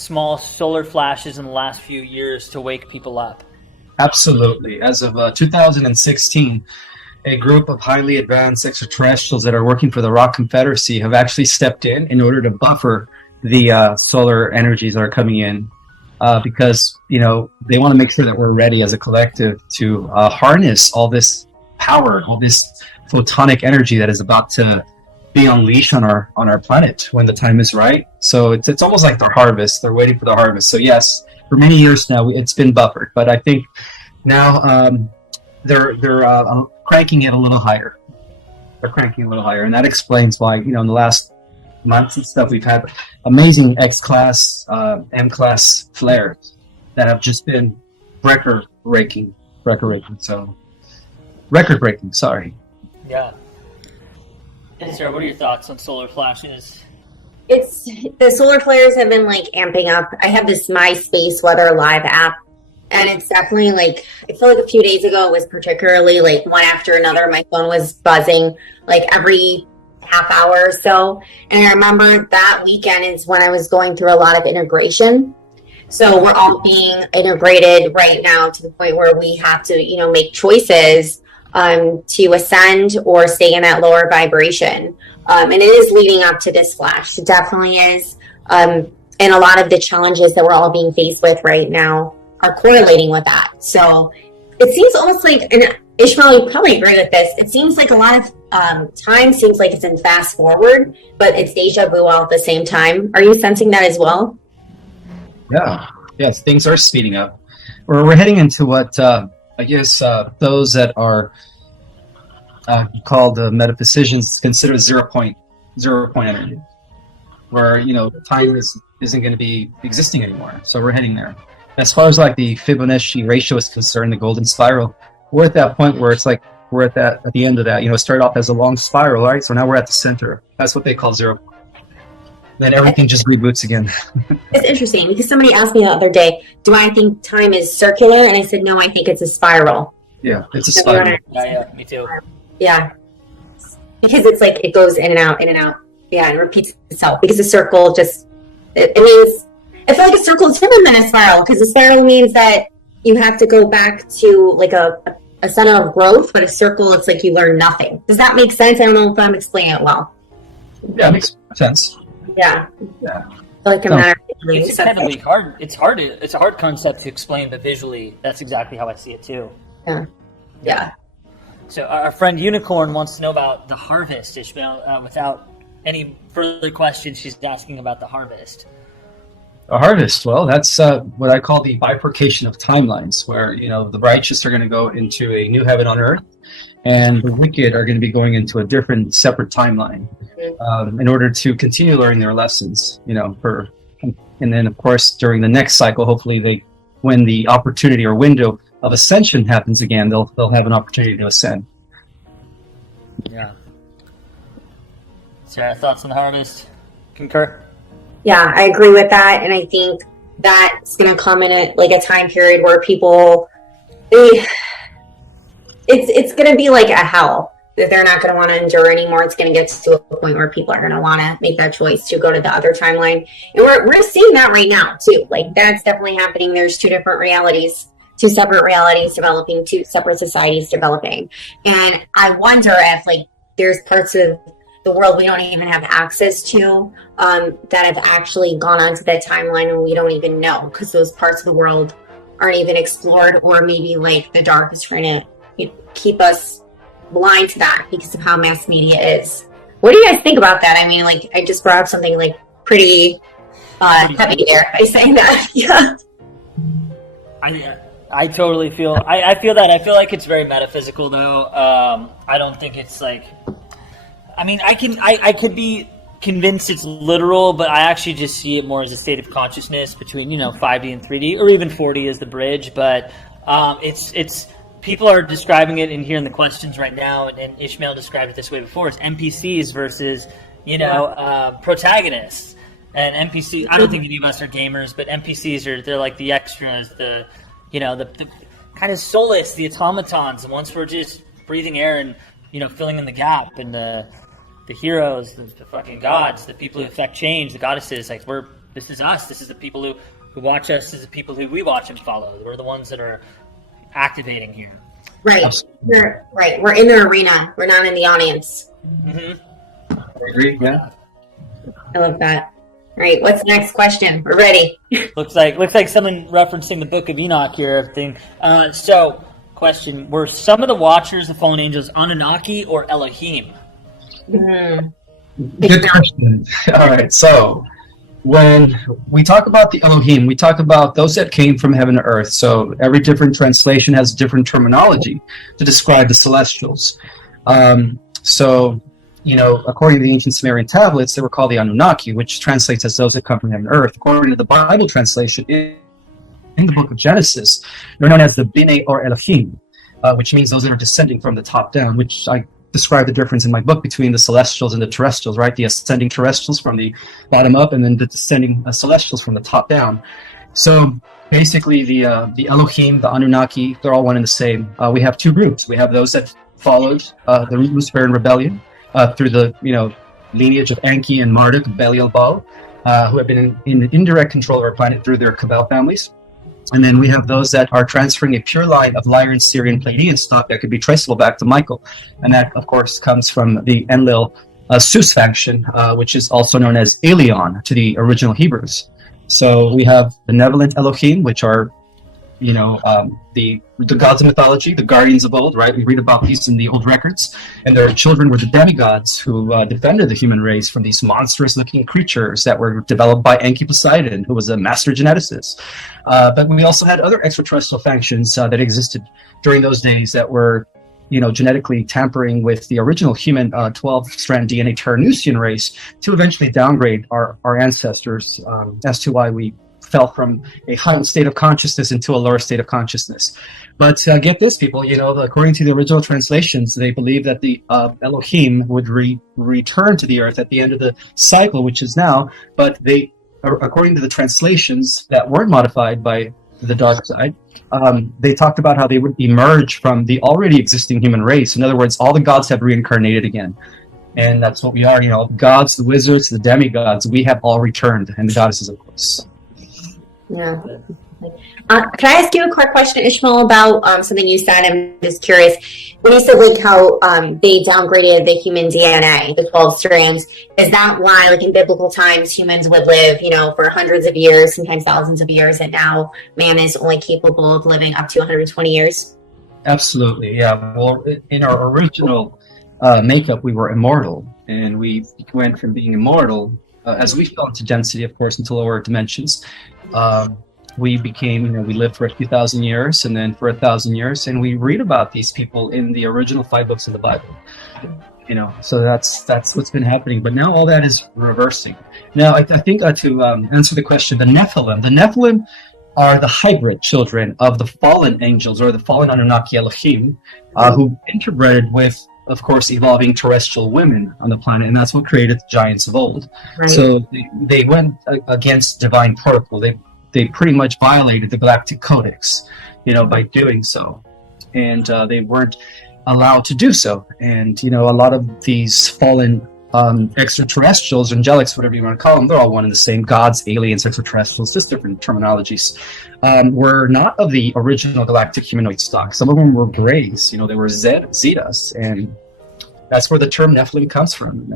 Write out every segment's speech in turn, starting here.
small solar flashes in the last few years to wake people up? Absolutely. As of 2016, a group of highly advanced extraterrestrials that are working for the Rock Confederacy have actually stepped in order to buffer the solar energies that are coming in, because they want to make sure that we're ready as a collective to harness all this power, all this photonic energy that is about to be unleashed on our planet when the time is right. So it's almost like their harvest. They're waiting for the harvest. So yes, for many years now it's been buffered, but I think now they're cranking it a little higher. They're cranking it a little higher, and that explains why in the last months and stuff we've had amazing X-class, M-class flares that have just been record-breaking. Sorry. Yeah. And Sarah, what are your thoughts on solar flashes? The solar flares have been amping up. I have this MySpace Weather Live app, and it's definitely I feel like a few days ago it was particularly one after another. My phone was buzzing every half hour or so. And I remember that weekend is when I was going through a lot of integration. So we're all being integrated right now to the point where we have to, make choices to ascend or stay in that lower vibration. And it is leading up to this flash. It definitely is. And a lot of the challenges that we're all being faced with right now are correlating with that. So it seems almost and Ishmael, you probably agree with this, it seems like a lot of time seems like it's in fast forward, but it's deja vu all at the same time. Are you sensing that as well? Yeah. Yes, things are speeding up. We're heading into what I guess those that are called metaphysicians consider zero point energy, where time isn't going to be existing anymore. So we're heading there. As far as the Fibonacci ratio is concerned, the golden spiral, we're at that point where it's we're at the end of that. It started off as a long spiral, right? So now we're at the center. That's what they call zero. Then everything just reboots again. It's interesting because somebody asked me the other day, do I think time is circular? And I said, no, I think it's a spiral. Yeah, it's a spiral. Yeah, me too. Yeah. Because it's it goes in and out, in and out. Yeah, and it repeats itself. Because a circle it means, I feel like a circle is different than a spiral, because a spiral means that you have to go back to a center of growth, but a circle, it's you learn nothing. Does that make sense? I don't know if I'm explaining it well. Yeah, it makes sense. Yeah. Yeah. I feel I'm not it's incredibly hard. It's a hard concept to explain, but visually, that's exactly how I see it too. Yeah. Yeah. So our friend Unicorn wants to know about the harvest, Ishmael. Without any further questions, she's asking about the harvest. A harvest, well, that's what I call the bifurcation of timelines, where the righteous are going to go into a new heaven on earth, and the wicked are going to be going into a different, separate timeline, in order to continue learning their lessons. And then of course during the next cycle, hopefully when the opportunity or window of ascension happens again, they'll have an opportunity to ascend. Yeah. Sarah, thoughts on the harvest? Concur? Yeah, I agree with that, and I think that's going to come in a time period where people, it's going to be a hell that they're not going to want to endure anymore. It's going to get to a point where people are going to want to make that choice to go to the other timeline, and we're seeing that right now too. That's definitely happening. There's two separate realities developing, two separate societies developing, and I wonder if there's parts of the world we don't even have access to that have actually gone onto that timeline, and we don't even know because those parts of the world aren't even explored, or maybe the dark is trying to keep us blind to that because of how mass media is. What do you guys think about that? I mean, I just brought up something pretty heavy there by saying that. Yeah. I totally feel I feel that. I feel like it's very metaphysical though. I don't think it's I could be convinced it's literal, but I actually just see it more as a state of consciousness between 5D and 3D, or even 4D as the bridge. But it's people are describing it in here in the questions right now, and Ishmael described it this way before. It's NPCs versus protagonists. And NPC, I don't think any of us are gamers, but NPCs they're like the extras, the kind of soulless, the automatons, the ones who are just breathing air and filling in the gap, and the heroes, the fucking gods, the people who affect change, the goddesses. We're this is us. This is the people who watch us. This is the people who we watch and follow. We're the ones that are activating here. Right. We're in the arena. We're not in the audience. Mm-hmm. I agree. Yeah. I love that. All right. What's the next question? We're ready. Looks like someone referencing the Book of Enoch here. So, question: were some of the Watchers, the fallen angels, Anunnaki or Elohim? Good question. All right. So, when we talk about the Elohim, we talk about those that came from heaven to earth. So every different translation has different terminology to describe the celestials. According to the ancient Sumerian tablets, they were called the Anunnaki, which translates as those that come from heaven to earth. According to the Bible translation in the book of Genesis, they're known as the Bene or Elohim, which means those that are descending from the top down, which I describe the difference in my book between the celestials and the terrestrials, right? The ascending terrestrials from the bottom up, and then the descending celestials from the top down. So basically, the Elohim, the Anunnaki, they're all one and the same. We have two groups. We have those that followed the Luciferian rebellion through the lineage of Enki and Marduk, Belial-Baal, who have been in indirect control of our planet through their Cabal families. And then we have those that are transferring a pure line of Lyran, Syrian, Pleiadian stock that could be traceable back to Michael. And that, of course, comes from the Enlil Sus faction, which is also known as Elion to the original Hebrews. So we have benevolent Elohim, which are, the gods of mythology, the guardians of old, right? We read about these in the old records. And their children were the demigods who defended the human race from these monstrous-looking creatures that were developed by Enki Poseidon, who was a master geneticist. But we also had other extraterrestrial factions that existed during those days that were, genetically tampering with the original human 12-strand DNA Taranusian race to eventually downgrade our ancestors as to why we fell from a heightened state of consciousness into a lower state of consciousness. But get this, people, according to the original translations, they believe that the Elohim would return to the earth at the end of the cycle, which is now, but they, according to the translations that weren't modified by the dark side, they talked about how they would emerge from the already existing human race. In other words, all the gods have reincarnated again. And that's what we are, gods, the wizards, the demigods, we have all returned, and the goddesses, of course. Yeah. Can I ask you a quick question, Ishmael, about something you said? I'm just curious. When you said how they downgraded the human DNA, the 12 strands, is that why, in biblical times, humans would live, for hundreds of years, sometimes thousands of years, and now man is only capable of living up to 120 years? Absolutely, yeah. Well, in our original makeup, we were immortal, and we went from being immortal as we fell into density, of course, into lower dimensions. We became, we lived for a few thousand years, and then for 1,000 years, and we read about these people in the original 5 books of the Bible. So that's what's been happening. But now all that is reversing. Now, I think to answer the question, the Nephilim are the hybrid children of the fallen angels, or the fallen Anunnaki Elohim, who interbred with, of course, evolving terrestrial women on the planet, and that's what created the giants of old. Right. So they went against divine protocol. They pretty much violated the Galactic Codex, by doing so, and they weren't allowed to do so. And a lot of these fallen extraterrestrials, angelics, whatever you want to call them, they're all one and the same. Gods, aliens, extraterrestrials, just different terminologies. Were not of the original galactic humanoid stock. Some of them were grays. They were Zetas, and that's where the term Nephilim comes from.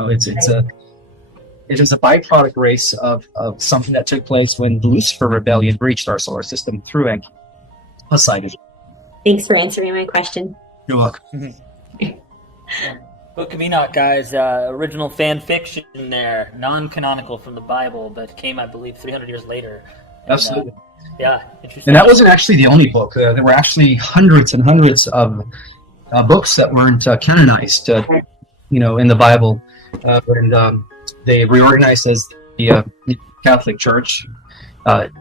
It is a byproduct race of something that took place when the Lucifer rebellion breached our solar system through Enki Poseidon. Thanks for answering my question. You're welcome. Book of Enoch, guys, original fan fiction there, non-canonical from the Bible, but came, I believe, 300 years later. And, Absolutely. Yeah, interesting. And that wasn't actually the only book. There were actually hundreds and hundreds of books that weren't canonized, in the Bible. And they reorganized as the Catholic Church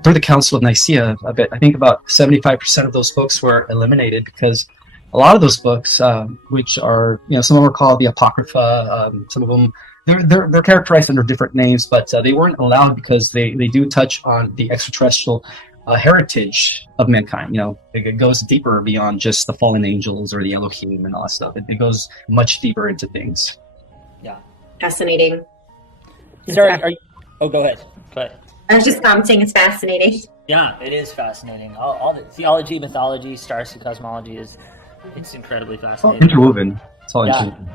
through the Council of Nicaea. I think about 75% of those books were eliminated because a lot of those books, which are, some of them are called the Apocrypha, some of them, they're characterized under different names, but they weren't allowed because they do touch on the extraterrestrial heritage of mankind. It goes deeper beyond just the fallen angels or the Elohim and all that stuff. It goes much deeper into things. Yeah. Fascinating. Sorry, go ahead. I I was just commenting. It's fascinating. Yeah, it is fascinating. All the theology, mythology, stars, and cosmology it's incredibly fascinating. Interwoven. It's all Yeah. interwoven.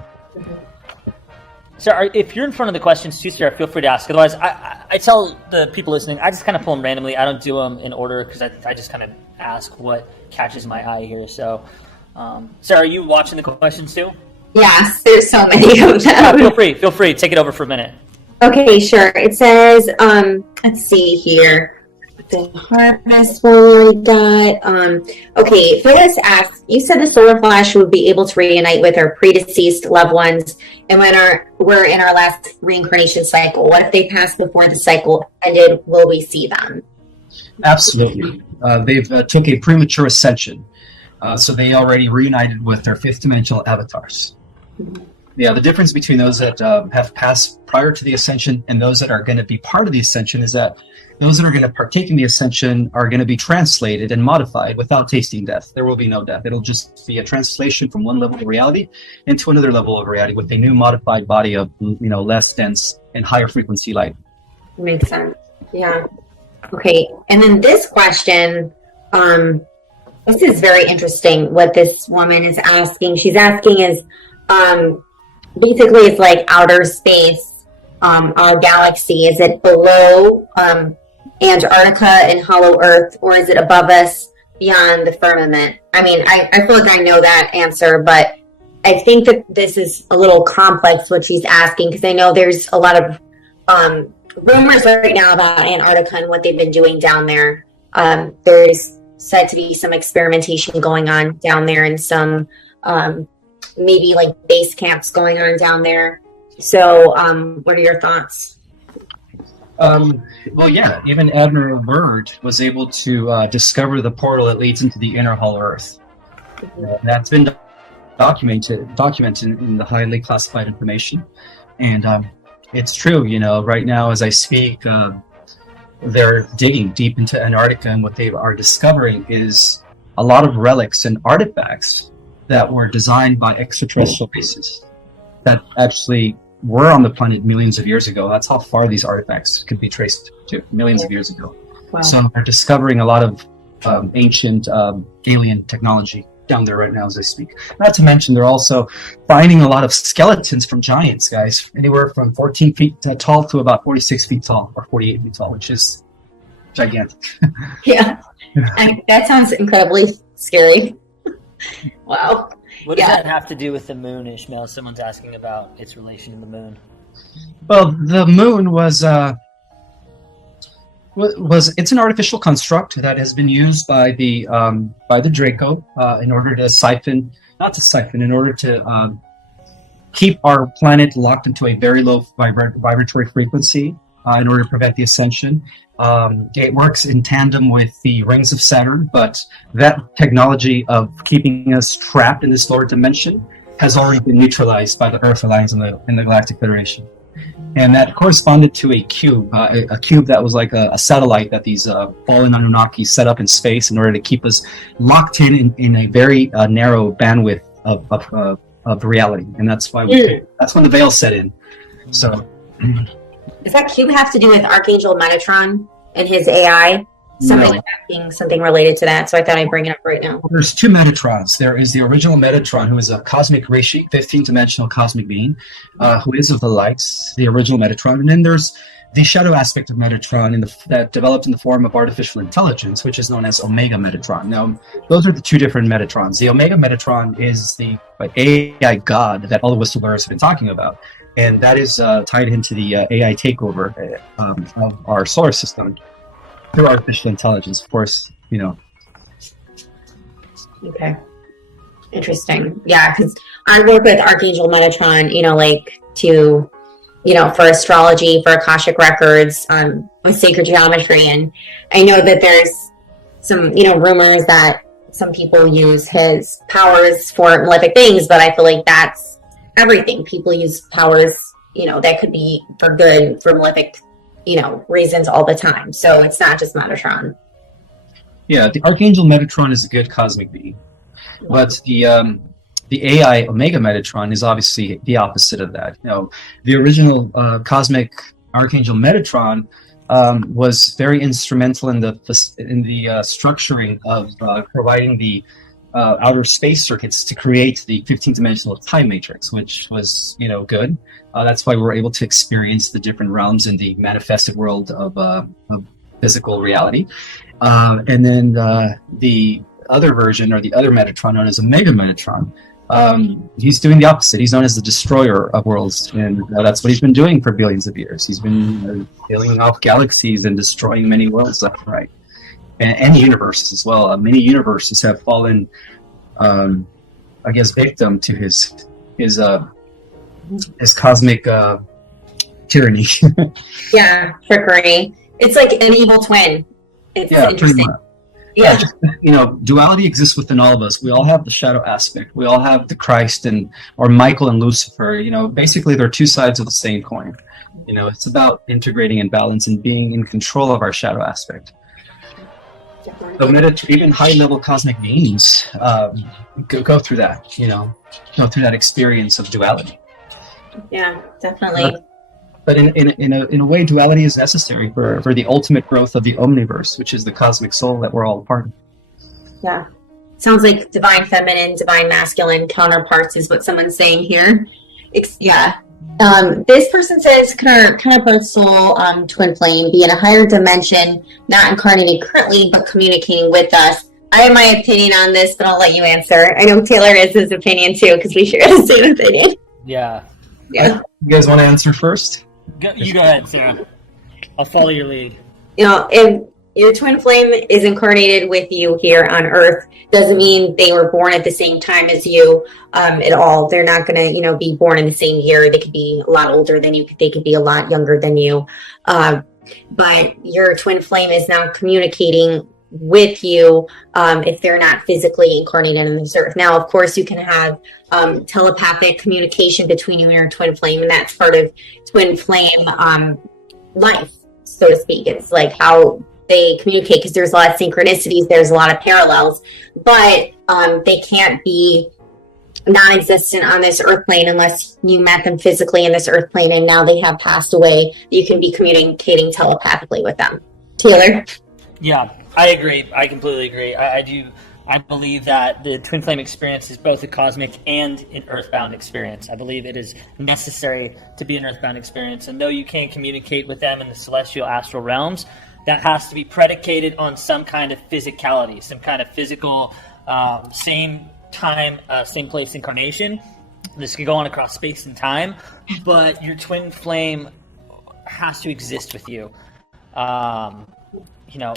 Sarah, if you're in front of the questions too, Sarah, feel free to ask. Otherwise, I tell the people listening, I just kind of pull them randomly. I don't do them in order because I just kind of ask what catches my eye here. So, Sarah, are you watching the questions too? Yes, there's so many of Yeah, them. feel free. Take it over for a minute. Okay, sure. It says, let's see here. The hardest one we got. Okay, Phyllis asks, you said the solar flash would be able to reunite with our predeceased loved ones, and when we're in our last reincarnation cycle, what if they passed before the cycle ended? Will we see them? Absolutely. They've took a premature ascension. So they already reunited with their fifth dimensional avatars. Yeah, the difference between those that have passed prior to the ascension and those that are going to be part of the ascension is that those that are going to partake in the ascension are going to be translated and modified without tasting death. There will be no death. It'll just be a translation from one level of reality into another level of reality with a new modified body of, less dense and higher frequency light. Makes sense. Yeah. Okay. And then this question, this is very interesting what this woman is asking. She's asking is, basically it's like outer space, our galaxy. Is it below, Antarctica and Hollow Earth, or is it above us beyond the firmament? I mean, I feel like I know that answer, but I think that this is a little complex what she's asking, because I know there's a lot of rumors right now about Antarctica and what they've been doing down there. There's said to be some experimentation going on down there, and some maybe like base camps going on down there. So what are your thoughts? Well, yeah, even Admiral Byrd was able to discover the portal that leads into the inner Hollow Earth. That's been documented in the highly classified information. And it's true, right now as I speak, they're digging deep into Antarctica, and what they are discovering is a lot of relics and artifacts that were designed by extraterrestrial races that actually were on the planet millions of years ago. That's how far these artifacts could be traced to, millions of years ago. Wow. So they're discovering a lot of ancient alien technology down there right now as I speak. Not to mention, they're also finding a lot of skeletons from giants, guys, anywhere from 14 feet tall to about 46 feet tall or 48 feet tall, which is gigantic. Yeah. And that sounds incredibly scary. Wow. What does that have to do with the moon, Ishmael? Someone's asking about its relation to the moon. Well, the moon was it's an artificial construct that has been used by the Draco in order to keep our planet locked into a very low vibratory frequency in order to prevent the ascension. It works in tandem with the rings of Saturn, but that technology of keeping us trapped in this lower dimension has already been neutralized by the Earth Alliance and the Galactic Federation. And that corresponded to a cube that was like a satellite that these fallen Anunnaki set up in space in order to keep us locked in a very narrow bandwidth of reality. And that's why that's when the veil set in. So, does that cube have to do with Archangel Metatron and his AI? Somebody asking something related to that, so I thought I'd bring it up right now. There's two Metatrons. There is the original Metatron, who is a cosmic Rishi, 15-dimensional cosmic being, who is of the lights, the original Metatron. And then there's the shadow aspect of Metatron that developed in the form of artificial intelligence, which is known as Omega Metatron. Now, those are the two different Metatrons. The Omega Metatron is the AI god that all the whistleblowers have been talking about. And that is tied into the AI takeover of our solar system through artificial intelligence, of course, Okay. Interesting. Yeah, because I work with Archangel Metatron, for astrology, for Akashic records, with sacred geometry. And I know that there's some, rumors that some people use his powers for malefic things, but I feel like that's everything. People use powers, that could be for good, for malefic reasons all the time. So it's not just Metatron. Yeah, the Archangel Metatron is a good cosmic being. But the AI Omega Metatron is obviously the opposite of that. The original cosmic Archangel Metatron was very instrumental in the structuring of providing the outer space circuits to create the 15-dimensional time matrix, which was, good. That's why we're able to experience the different realms in the manifested world of physical reality. And then the other version, or the other Metatron, known as a Mega Metatron, he's doing the opposite. He's known as the destroyer of worlds, and that's what he's been doing for billions of years. He's been killing off galaxies and destroying many worlds left and right, and universes as well. Many universes have fallen, victim to his cosmic tyranny. Yeah, trickery. It's like an evil twin. It's interesting. Yeah, duality exists within all of us. We all have the shadow aspect. We all have the Christ or Michael and Lucifer. Basically they're two sides of the same coin. It's about integrating and balance and being in control of our shadow aspect. So even high-level cosmic beings go through that. Go through that experience of duality. Yeah, definitely. But in a way, duality is necessary for the ultimate growth of the omniverse, which is the cosmic soul that we're all a part of. Yeah. Sounds like divine feminine, divine masculine counterparts is what someone's saying here. Yeah. This person says, can our counterpart soul twin flame be in a higher dimension, not incarnated currently, but communicating with us? I have my opinion on this, but I'll let you answer. I know Taylor has his opinion too, because we share the same opinion. Yeah. Yeah. You guys want to answer first? You go ahead, Sarah. I'll follow your lead. If your twin flame is incarnated with you here on Earth, doesn't mean they were born at the same time as you at all. They're not going to, be born in the same year. They could be a lot older than you. They could be a lot younger than you. But your twin flame is now communicating with you if they're not physically incarnated in this Earth. Now, of course, you can have telepathic communication between you and your twin flame, and that's part of twin flame life, so to speak. It's like how they communicate, because there's a lot of synchronicities, there's a lot of parallels, but they can't be non-existent on this earth plane unless you met them physically in this earth plane, and now they have passed away. You can be communicating telepathically with them. Taylor? Yeah, I agree. I completely agree. I do. I believe that the twin flame experience is both a cosmic and an earthbound experience. I believe it is necessary to be an earthbound experience. And though you can communicate with them in the celestial astral realms, that has to be predicated on some kind of physicality, some kind of physical, same time, same place incarnation. This can go on across space and time, but your twin flame has to exist with you.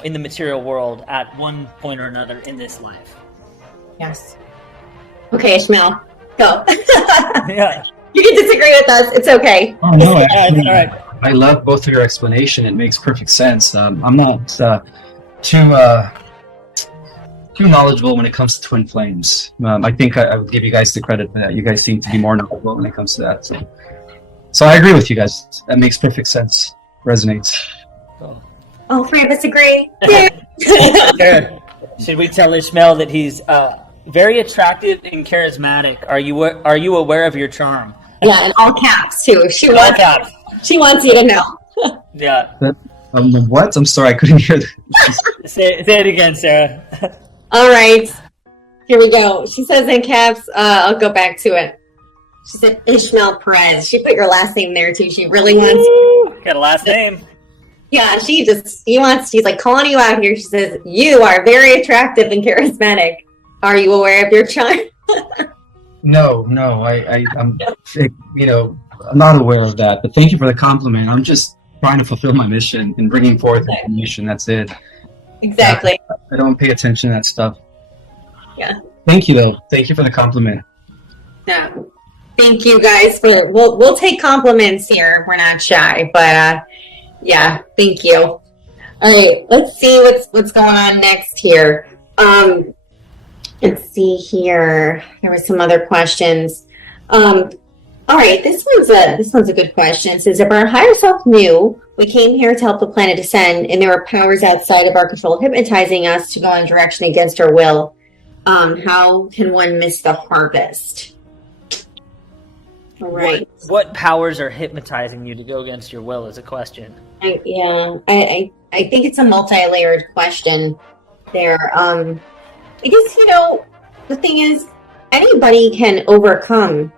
In the material world at one point or another in this life. Yes. Okay, Ismael, go. Yeah. You can disagree with us. It's okay. Oh, no, actually, all right. I love both of your explanation. It makes perfect sense. I'm not too knowledgeable when it comes to twin flames. I think I would give you guys the credit for that. You guys seem to be more knowledgeable when it comes to that. So I agree with you guys. That makes perfect sense. Resonates. All three of us agree. Should we tell Ismael that he's very attractive and charismatic? Are you aware of your charm? Yeah, in all caps too. She wants you to know. Yeah. What? I'm sorry, I couldn't hear that. Say it again, Sarah. All right. Here we go. She says in caps, I'll go back to it. She said Ismael Perez. She put your last name there too. She really wants. Got a last name. Yeah, she's like calling you out here. She says, you are very attractive and charismatic. Are you aware of your charm? No, I'm not aware of that, but thank you for the compliment. I'm just trying to fulfill my mission and bringing forth information. That's it. Exactly. I don't pay attention to that stuff. Yeah. Thank you, though. Thank you for the compliment. Yeah. Thank you guys we'll take compliments here. We're not shy, but yeah, thank you. All right, let's see what's going on next here. Let's see here. There were some other questions. All right, this one's a good question. It says, if our higher self knew we came here to help the planet descend, and there were powers outside of our control hypnotizing us to go in a direction against our will, how can one miss the harvest? All right. What powers are hypnotizing you to go against your will is a question. I think it's a multi-layered question there. I guess, the thing is, anybody can overcome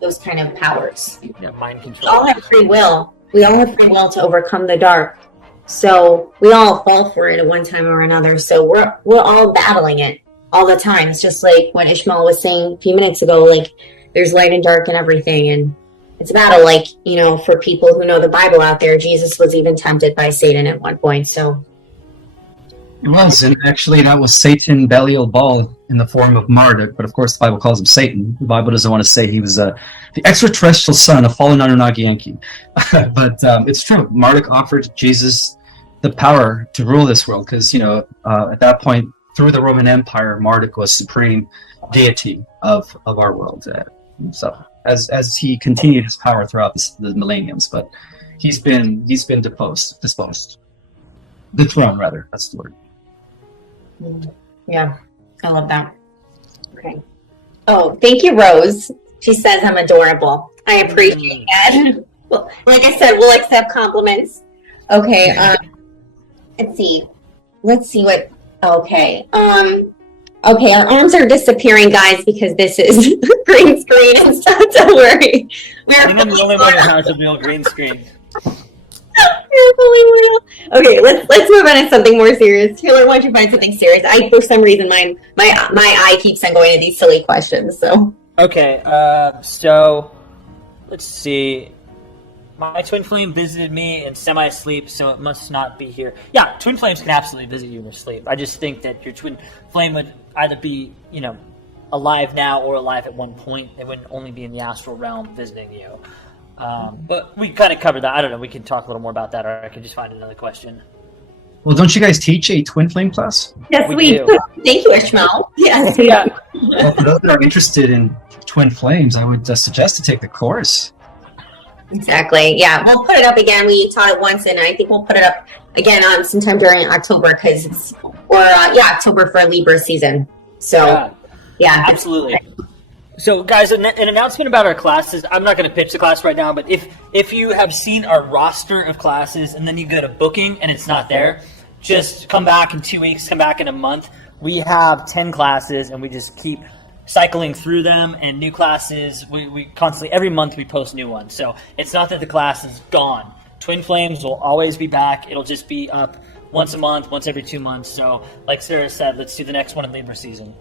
those kind of powers. Yeah, mind We control. all have free will. We all have free will to overcome the dark. So we all fall for it at one time or another. So we're all battling it all the time. It's just like what Ishmael was saying a few minutes ago, like there's light and dark and everything. And it's a battle, like, for people who know the Bible out there, Jesus was even tempted by Satan at one point. So It was, and actually that was Satan Belial Baal in the form of Marduk, but of course the Bible calls him Satan. The Bible doesn't want to say he was the extraterrestrial son of fallen Anunnaki Yankee. But it's true. Marduk offered Jesus the power to rule this world because, at that point, through the Roman Empire, Marduk was supreme deity of our world. So as he continued his power throughout the millenniums, but he's been disposed. The throne, rather. That's the word. yeah, I love that. Okay. Oh, thank you, Rose. She says I'm adorable. I appreciate that. Well, like I said, we'll accept compliments. Okay. Let's see. What. Okay. Okay. Our arms are disappearing, guys, because this is green screen and stuff. Don't worry. I think I'm the only one who has a real green screen. You're fully real. Okay, let's move on to something more serious. Taylor, why don't you find something serious? For some reason, my eye keeps on going to these silly questions. So Okay, so let's see. My twin flame visited me in semi-sleep, so it must not be here. Yeah, twin flames can absolutely visit you in your sleep. I just think that your twin flame would either be, alive now or alive at one point. It wouldn't only be in the astral realm visiting you. But we kind of covered that. I don't know. We can talk a little more about that, or I can just find another question. Well, don't you guys teach a twin flame class? yes, we do. do. Thank you, Ishmael. Yes. Yeah. Well, for those that are interested in twin flames, I would suggest to take the course. Exactly. Yeah, we'll put it up again. We taught it once, and I think we'll put it up again sometime during October because October for Libra season. So yeah. Absolutely. So, guys, an announcement about our classes. I'm not going to pitch the class right now, but if you have seen our roster of classes and then you go to booking and it's not there, just come back in 2 weeks, come back in a month. We have 10 classes, and we just keep cycling through them, and new classes. We constantly, every month, we post new ones. So it's not that the class is gone. Twin Flames will always be back. It'll just be up once a month, once every 2 months. So, like Sarah said, let's do the next one in Libra season.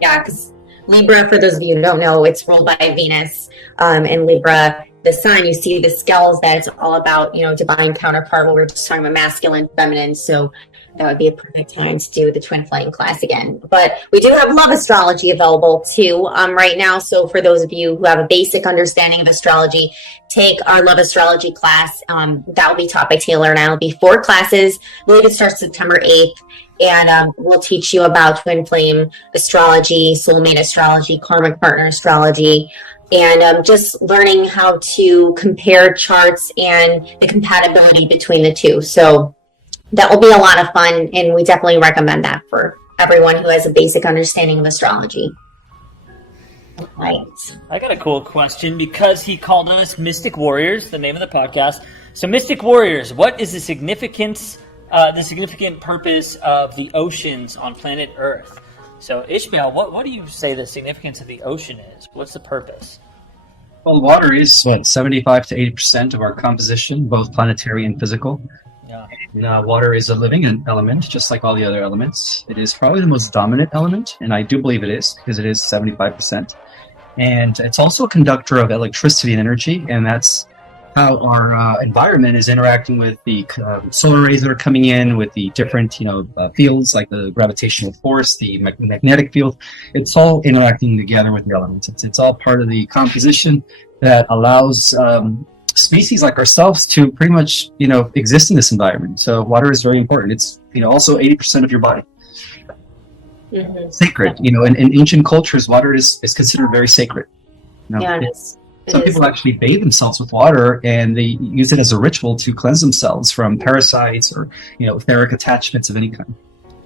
Yeah, because Libra, for those of you who don't know, it's ruled by Venus. And Libra, the sign, you see the scales that it's all about, divine counterpart. We're just talking about masculine, feminine. So that would be a perfect time to do the twin flame class again. But we do have love astrology available too right now. So for those of you who have a basic understanding of astrology, take our love astrology class. That will be taught by Taylor, and it'll be 4 classes. I believe it starts September 8th. And we'll teach you about twin flame astrology, soulmate astrology, karmic partner astrology, and just learning how to compare charts and the compatibility between the two. So that will be a lot of fun, and we definitely recommend that for everyone who has a basic understanding of astrology. Right. I got a cool question because he called us Mystic Warriors, the name of the podcast. So, Mystic Warriors, what is the significant purpose of the oceans on planet Earth? So, Ishmael, what do you say the significance of the ocean is? What's the purpose? Well, water is 75 to 80% of our composition, both planetary and physical. Yeah. And, water is a living element, just like all the other elements. It is probably the most dominant element, and I do believe it is because it is 75%. And it's also a conductor of electricity and energy, and that's how our environment is interacting with the solar rays that are coming in, with the different fields like the gravitational force, the magnetic field. It's all interacting together with the elements. It's all part of the composition that allows species like ourselves to pretty much exist in this environment. So water is very important. It's also 80% of your body. Mm-hmm. Sacred. In ancient cultures, water is considered very sacred. Yeah, it is. Some people actually bathe themselves with water, and they use it as a ritual to cleanse themselves from parasites or etheric attachments of any kind.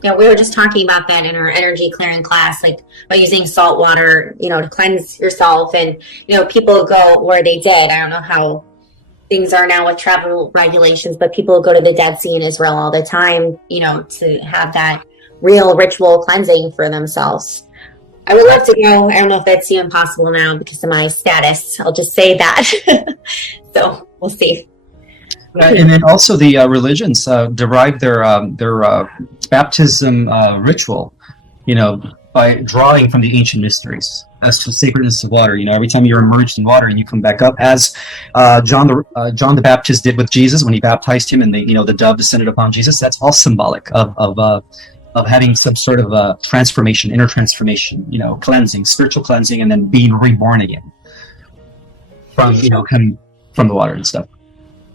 Yeah, we were just talking about that in our energy clearing class, like by using salt water, to cleanse yourself. And people go where they did. I don't know things are now with travel regulations, but people go to the Dead Sea in Israel all the time, to have that real ritual cleansing for themselves. I would love to go. I don't know if that's even possible now because of my status. I'll just say that. So we'll see. And then also the religions derive their baptism ritual, by drawing from the ancient mysteries as to the sacredness of water. Every time you're immersed in water and you come back up, as John the Baptist did with Jesus when he baptized him, and the dove descended upon Jesus. That's all symbolic of having some sort of transformation, inner transformation, cleansing, spiritual cleansing, and then being reborn again from coming from the water and stuff.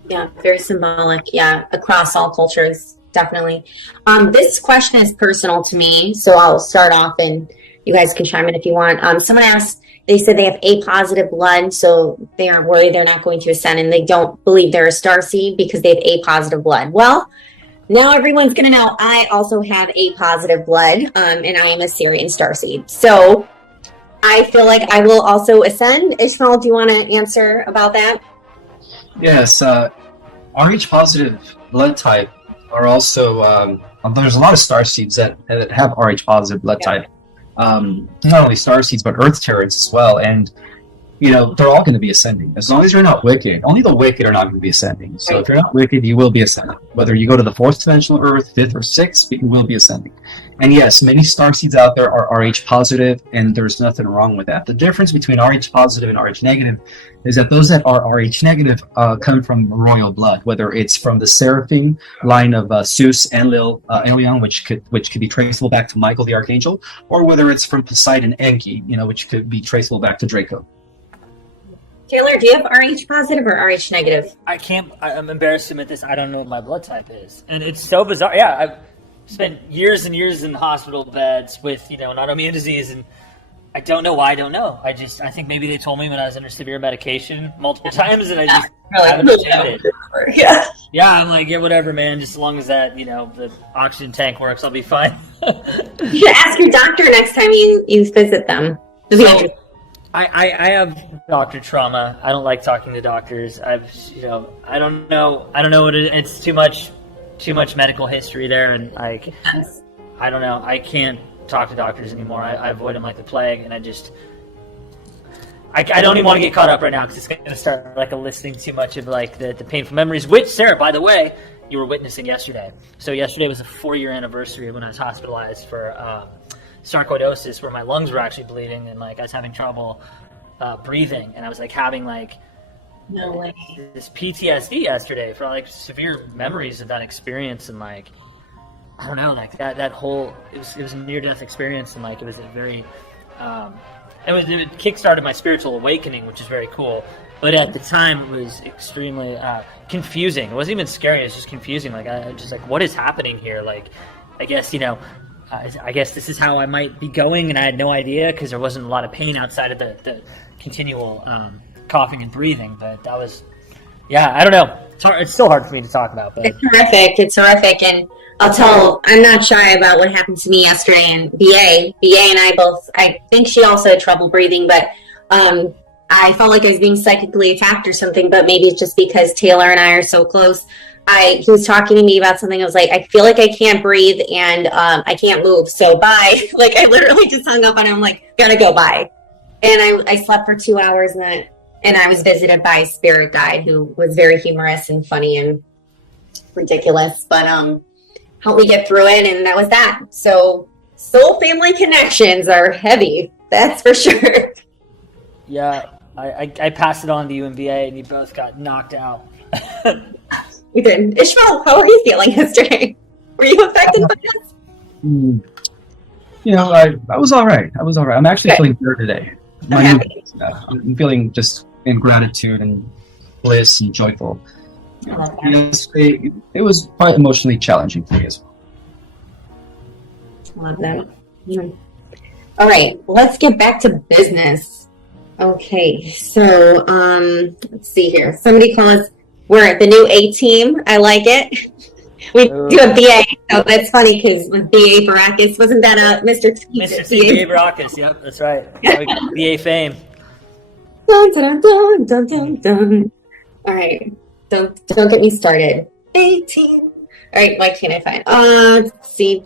Yeah, very symbolic. Yeah, across all cultures, definitely. This question is personal to me, so I'll start off and you guys can chime in if you want. Someone asked, they said they have A positive blood, so they are worried they're not going to ascend, and they don't believe they're a starseed because they have A positive blood. Well, now everyone's going to know I also have A positive blood, and I am a Syrian starseed. So I feel like I will also ascend. Ishmael, do you want to answer about that? Yes, Rh positive blood type are also there's a lot of starseeds that have Rh positive blood type. Not only starseeds but Earth terrans as well, and they're all going to be ascending as long as you're not wicked. Only the wicked are not going to be ascending. So if you're not wicked, you will be ascending. Whether you go to the fourth dimensional Earth, fifth, or sixth, you will be ascending. And yes, many starseeds out there are Rh positive, and there's nothing wrong with that. The difference between Rh positive and Rh negative is that those that are Rh negative come from royal blood, whether it's from the seraphim line of Zeus and Elion, which could be traceable back to Michael the Archangel, or whether it's from Poseidon Enki, which could be traceable back to Draco. Taylor, do you have Rh positive or Rh negative? I'm embarrassed to admit this. I don't know what my blood type is. And it's so bizarre. Yeah, I've spent years and years in hospital beds with, an autoimmune disease, and I don't know why I don't know. I think maybe they told me when I was under severe medication multiple times, and I just haven't understood it. Yeah. Yeah, I'm like, yeah, whatever, man. Just as long as that, the oxygen tank works, I'll be fine. You should ask your doctor next time you visit them. So, I have doctor trauma. I don't like talking to doctors. I don't know what it's too much medical history there, and I don't know. I can't talk to doctors anymore. I avoid them like the plague, and I don't even want to get caught up right now because it's going to start listing too much of the painful memories. Which, Sarah, by the way, you were witnessing yesterday. So yesterday was a 4-year anniversary when I was hospitalized for sarcoidosis, where my lungs were actually bleeding, and I was having trouble breathing, and I was having no way this PTSD yesterday for severe memories of that experience, and I don't know, that whole it was a near-death experience, and it was a very it kick-started my spiritual awakening, which is very cool. But at the time, it was extremely confusing. It wasn't even scary; it was just confusing. I just what is happening here? I guess I guess this is how I might be going, and I had no idea because there wasn't a lot of pain outside of the continual coughing and breathing. But that was, I don't know. It's still hard for me to talk about. But It's horrific, and I'm not shy about what happened to me yesterday. And BA and I both, I think she also had trouble breathing, but I felt like I was being psychically attacked or something. But maybe it's just because Taylor and I are so close. He was talking to me about something. I was like, I feel like I can't breathe and I can't move. So bye. I literally just hung up on him. I'm like, gotta go, bye. And I slept for 2 hours and I was visited by a spirit guide who was very humorous and funny and ridiculous, but helped me get through it. And that was that. So soul family connections are heavy. That's for sure. Yeah. I passed it on to you and VA, and you both got knocked out. We did. Ishmael, how are you feeling yesterday? Were you affected by this? I was all right. I'm actually feeling better today. I'm feeling just in gratitude and bliss and joyful. It was quite emotionally challenging for me as well. Love that. All right, let's get back to business. Okay, so let's see here. Somebody call us. We're the new A team. I like it. We do a BA, so that's funny because with BA Baracus, wasn't that Mr. T? Mr. T. BA Baracus, yep, that's right. We got BA fame. Dun, dun, dun, dun, dun, dun. All right. Don't get me started. 18. All right, why can't I find? Let's see.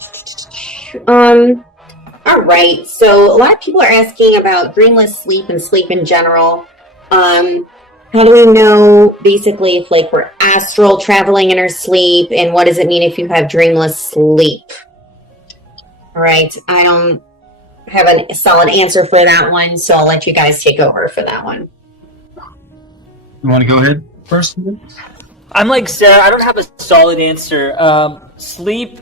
All right. So a lot of people are asking about dreamless sleep and sleep in general. How do we know basically if like we're astral traveling in our sleep, and what does it mean if you have dreamless sleep? All right. I don't have a solid answer for that one, so I'll let you guys take over for that one. You want to go ahead first? I'm like Sarah. I don't have a solid answer. Sleep.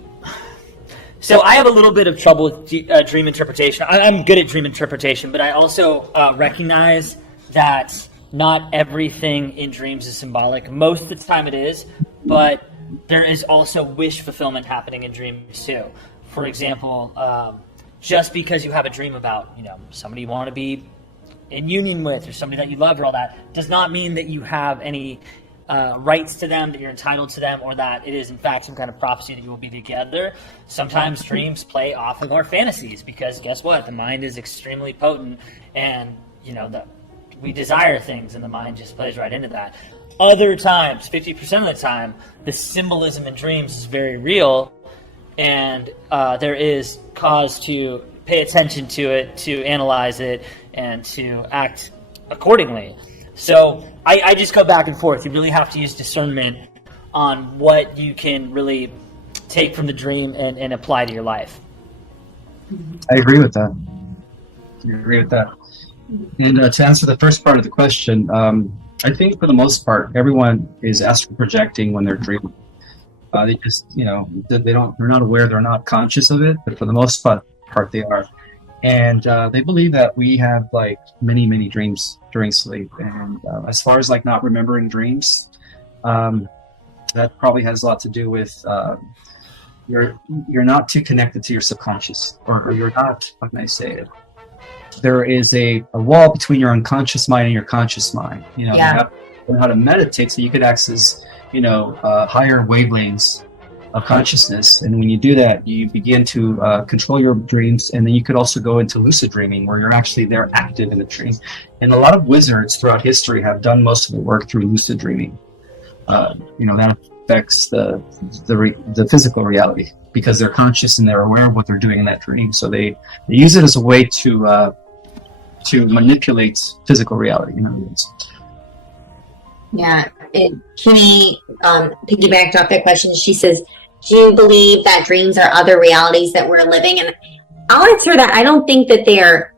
So I have a little bit of trouble with dream interpretation. I'm good at dream interpretation, but I also recognize that not everything in dreams is symbolic. Most of the time it is, but there is also wish fulfillment happening in dreams too. For example, just because you have a dream about, somebody you want to be in union with or somebody that you love or all that, does not mean that you have any rights to them, that you're entitled to them, or that it is in fact some kind of prophecy that you will be together. Sometimes dreams play off of our fantasies because guess what? The mind is extremely potent, and we desire things and the mind just plays right into that. Other times, 50% of the time, the symbolism in dreams is very real, and there is cause to pay attention to it, to analyze it, and to act accordingly. So I just go back and forth. You really have to use discernment on what you can really take from the dream and apply to your life. I agree with that. And to answer the first part of the question, I think for the most part, everyone is astral projecting when they're dreaming. They just, they're not aware, they're not conscious of it, but for the most part they are. And they believe that we have like many, many dreams during sleep. And as far as like not remembering dreams, that probably has a lot to do with you're not too connected to your subconscious, or you're not, how can I say it? There is a wall between your unconscious mind and your conscious mind. You have to learn how to meditate so you could access, higher wavelengths of consciousness. And when you do that, you begin to control your dreams. And then you could also go into lucid dreaming, where you're actually there active in the dream. And a lot of wizards throughout history have done most of the work through lucid dreaming. That affects the physical reality because they're conscious and they're aware of what they're doing in that dream. So they use it as a way to manipulate physical reality. Yeah, Kimmy piggybacked off that question. She says, do you believe that dreams are other realities that we're living? And I'll answer that. I don't think that they are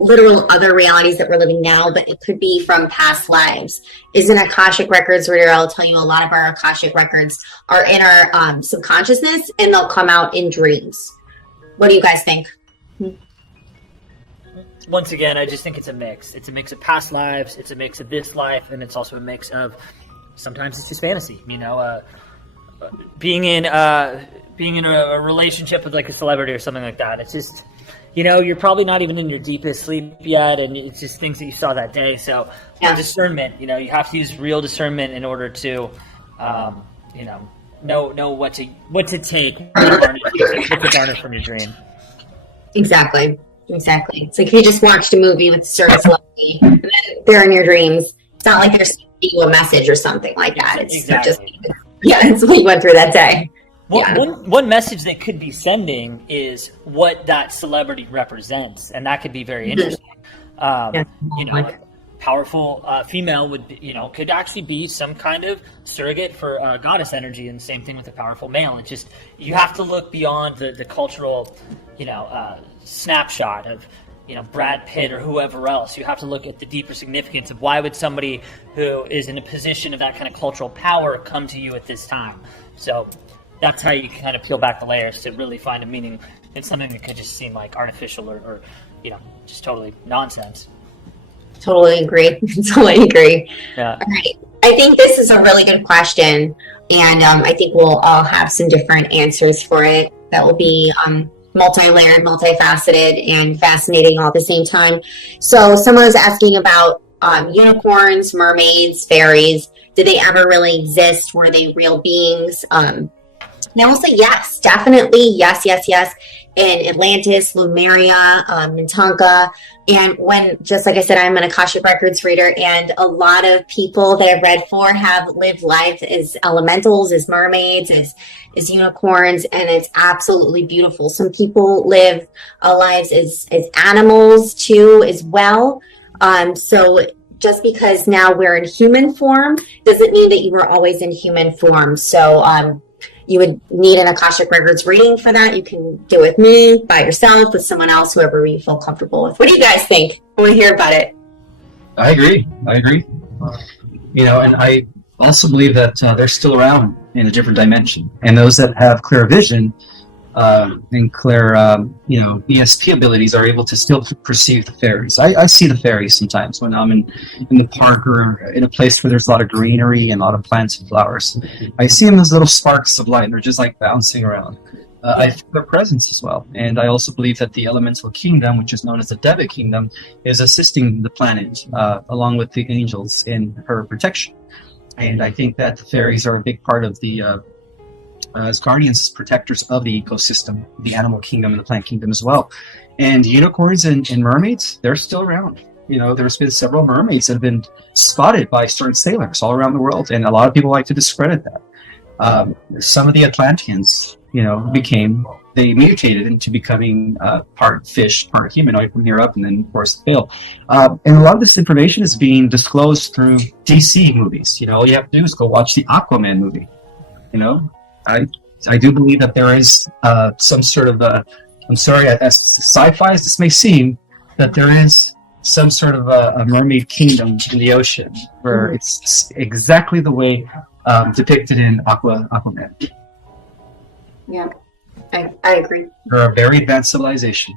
literal other realities that we're living now, but it could be from past lives. Isn't Akashic Records reader? I'll tell you, a lot of our Akashic Records are in our subconsciousness, and they'll come out in dreams. What do you guys think? Once again, I just think it's a mix. It's a mix of past lives, it's a mix of this life, and it's also a mix of sometimes it's just fantasy. Being in a relationship with like a celebrity or something like that. It's just, you're probably not even in your deepest sleep yet, and it's just things that you saw that day. So discernment, you have to use real discernment in order to, know what to take, what to garner from your dream. Exactly. It's like if you just watched a movie with a certain celebrity, and then they're in your dreams. It's not like they're sending you a message or something like that. It's exactly. It's what you went through that day. One message they could be sending is what that celebrity represents, and that could be very interesting. A powerful female would, could actually be some kind of surrogate for goddess energy, and same thing with a powerful male. It's just you have to look beyond the cultural, snapshot of Brad Pitt or whoever else. You have to look at the deeper significance of why would somebody who is in a position of that kind of cultural power come to you at this time. So that's how you kind of peel back the layers to really find a meaning in something that could just seem like artificial or just totally nonsense. Totally agree. Yeah. All right. I think this is a really good question, and I think we'll all have some different answers for it that will be multi-layered, multifaceted, and fascinating all at the same time. So someone was asking about unicorns, mermaids, fairies. Did they ever really exist? Were they real beings? And I will say yes, definitely, yes. in Atlantis, Lemuria, Mintanka. And when, just like I said, I'm an Akashic Records reader, and a lot of people that I've read for have lived life as elementals, as mermaids, as unicorns, and it's absolutely beautiful. Some people live lives as animals too, as well. So just because now we're in human form doesn't mean that you were always in human form. So you would need an Akashic Records reading for that. You can do it with me, by yourself, with someone else, whoever you feel comfortable with. What do you guys think? I want to hear about it. I agree. And I also believe that they're still around in a different dimension. And those that have clear vision and clear, ESP abilities are able to still perceive the fairies. I see the fairies sometimes when I'm in the park or in a place where there's a lot of greenery and a lot of plants and flowers. I see them as little sparks of light, and they're just like bouncing around. I feel their presence as well. And I also believe that the elemental kingdom, which is known as the Deva kingdom, is assisting the planet along with the angels in her protection. And I think that the fairies are a big part of the as guardians, as protectors of the ecosystem, the animal kingdom and the plant kingdom as well. And unicorns and mermaids, they're still around. There's been several mermaids that have been spotted by certain sailors all around the world, and a lot of people like to discredit that. Some of the Atlanteans, they mutated into becoming part fish, part humanoid from here up, and then of course fail. And a lot of this information is being disclosed through DC movies. All you have to do is go watch the Aquaman movie. I do believe that there is some sort of I'm sorry, as sci-fi as this may seem, that there is some sort of a mermaid kingdom in the ocean where it's exactly the way depicted in Aquaman. Yeah, I agree. They're a very advanced civilization,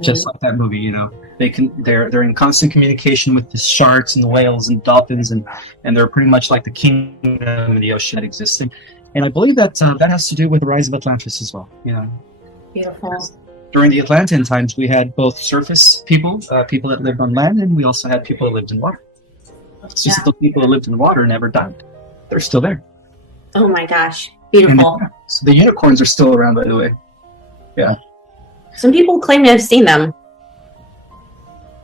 just like that movie. They're in constant communication with the sharks and the whales and dolphins, and they're pretty much like the kingdom in the ocean that exists. And I believe that that has to do with the rise of Atlantis as well. Beautiful. During the Atlantean times, we had both surface people, people that lived on land, and we also had people that lived in water. It's just the people that lived in water never died. They're still there. Oh my gosh, beautiful. So the unicorns are still around, by the way. Yeah. Some people claim to have seen them.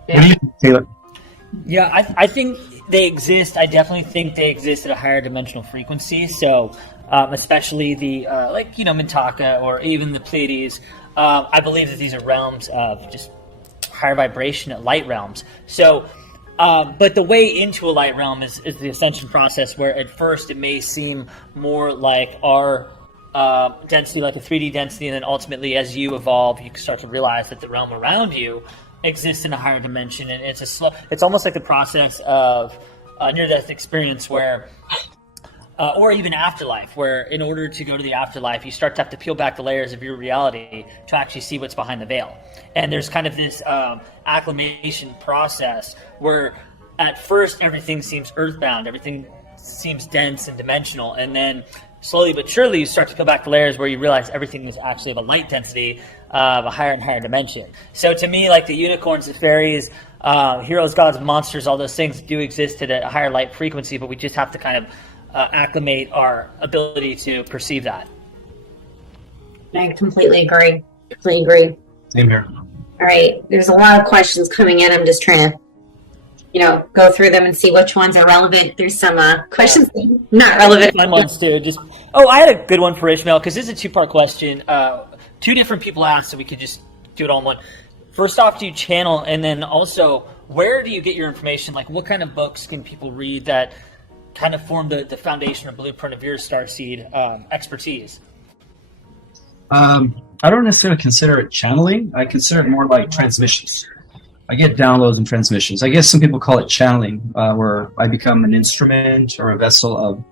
What do you think, Taylor? Yeah, I think they exist. I definitely think they exist at a higher dimensional frequency. So, especially the Mintaka or even the Pleiades. I believe that these are realms of just higher vibration at light realms. So, but the way into a light realm is the ascension process, where at first it may seem more like our density, like a 3D density, and then ultimately as you evolve, you start to realize that the realm around you exists in a higher dimension, and it's almost like the process of near-death experience, where or even afterlife, where in order to go to the afterlife, you start to have to peel back the layers of your reality to actually see what's behind the veil. And there's kind of this acclimation process where at first everything seems earthbound, everything seems dense and dimensional, and then slowly but surely you start to peel back the layers where you realize everything is actually of a light density of a higher and higher dimension. So to me, like the unicorns, the fairies, heroes, gods, monsters, all those things do exist at a higher light frequency, but we just have to kind of acclimate our ability to perceive that. I completely agree. Same here. All right, there's a lot of questions coming in. I'm just trying to, go through them and see which ones are relevant. There's some questions not relevant. Fun ones too. I had a good one for Ishmael, because this is a two-part question. Two different people asked, so we could just do it all in one. First off, do you channel? And then also, where do you get your information? Like, what kind of books can people read that kind of form the foundation or blueprint of your starseed expertise? I don't necessarily consider it channeling. I consider it more like transmissions. I get downloads and transmissions. I guess some people call it channeling, where I become an instrument or a vessel of,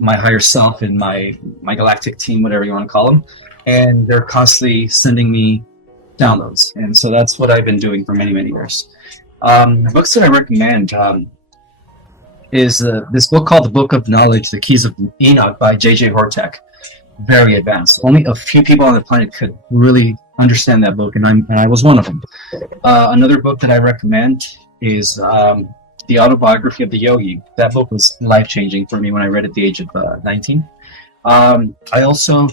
my higher self and my galactic team, whatever you want to call them. And they're constantly sending me downloads. And so that's what I've been doing for many, many years. Books that I recommend is this book called The Book of Knowledge, The Keys of Enoch by J.J. Hortak. Very advanced. Only a few people on the planet could really understand that book, and I was one of them. Another book that I recommend is The Autobiography of the Yogi. That book was life-changing for me when I read it at the age of 19. I also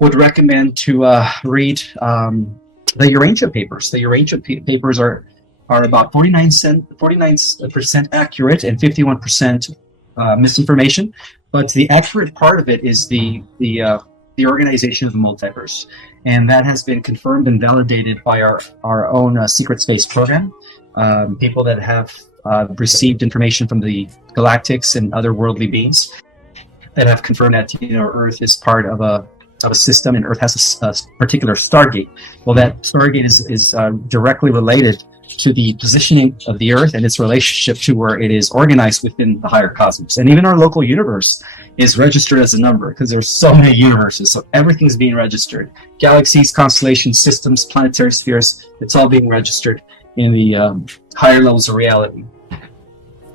would recommend to read the Urantia papers. The Urantia papers are about 49% accurate and 51% misinformation. But the accurate part of it is the organization of the multiverse, and that has been confirmed and validated by our own secret space program. People that have received information from the galactics and other worldly beings that have confirmed that Earth is part of a system, and Earth has a particular Stargate. Well, that Stargate is directly related to the positioning of the Earth and its relationship to where it is organized within the higher cosmos. And even our local universe is registered as a number because there's so many universes, so everything's being registered. Galaxies, constellations, systems, planetary spheres, it's all being registered in the higher levels of reality.